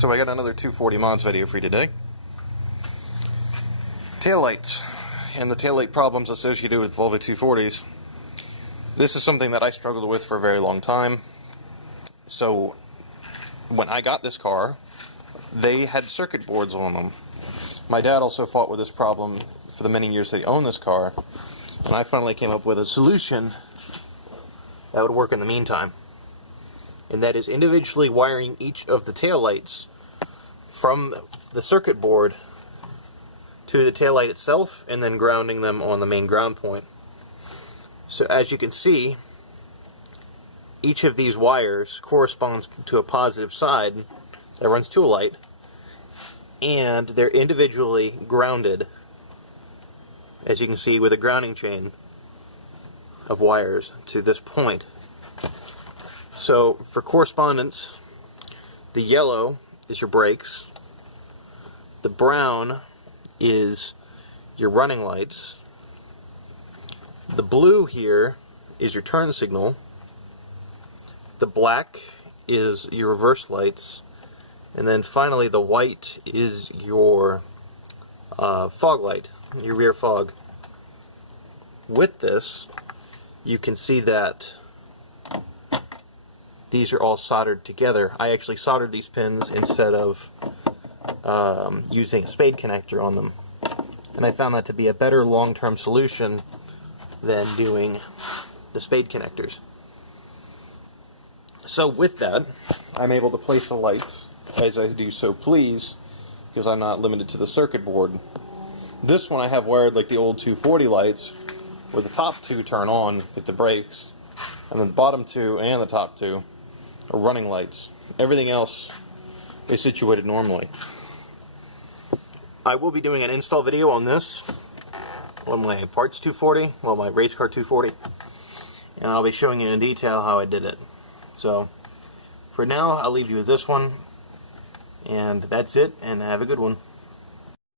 So I got another 240 mods video for you today. Taillights and the taillight problems associated with Volvo 240s. This is something that I struggled with for a very long time. So when I got this car, they had circuit boards on them. My dad also fought with this problem for the many years they owned this car, and I finally came up with a solution that would work in the meantime. And that is individually wiring each of the taillights from the circuit board to the taillight itself, and then grounding them on the main ground point. So as you can see, each of these wires corresponds to a positive side that runs to a light, and they're individually grounded, as you can see, with a grounding chain of wires to this point. So for correspondence, the yellow is your brakes, the brown is your running lights, the blue here is your turn signal, the black is your reverse lights, and then finally the white is your fog light, your rear fog. With this, you can see that these are all soldered together. I actually soldered these pins instead of using a spade connector on them, and I found that to be a better long-term solution than doing the spade connectors. So with that, I'm able to place the lights as I do so please, because I'm not limited to the circuit board. This one I have wired like the old 240 lights, where the top two turn on with the brakes, and then the bottom two and the top two are running lights. Everything else is situated normally. I will be doing an install video on this, on my parts 240, well, my race car 240, and I'll be showing you in detail how I did it. So for now, I'll leave you with this one, and that's it, and have a good one.